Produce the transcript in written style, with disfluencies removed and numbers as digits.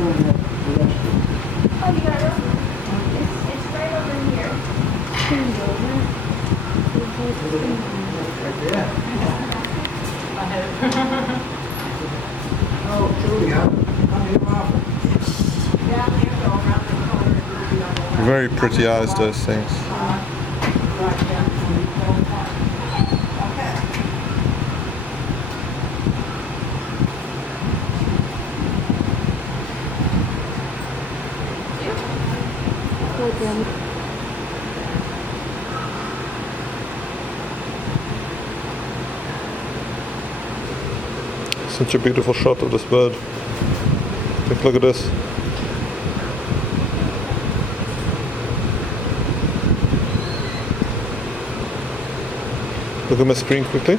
Oh, you got it? It's right over here. Oh, Julie, how you off? Very pretty eyes, those things. Such a beautiful shot of this bird. Take a look at this. Look at my screen quickly.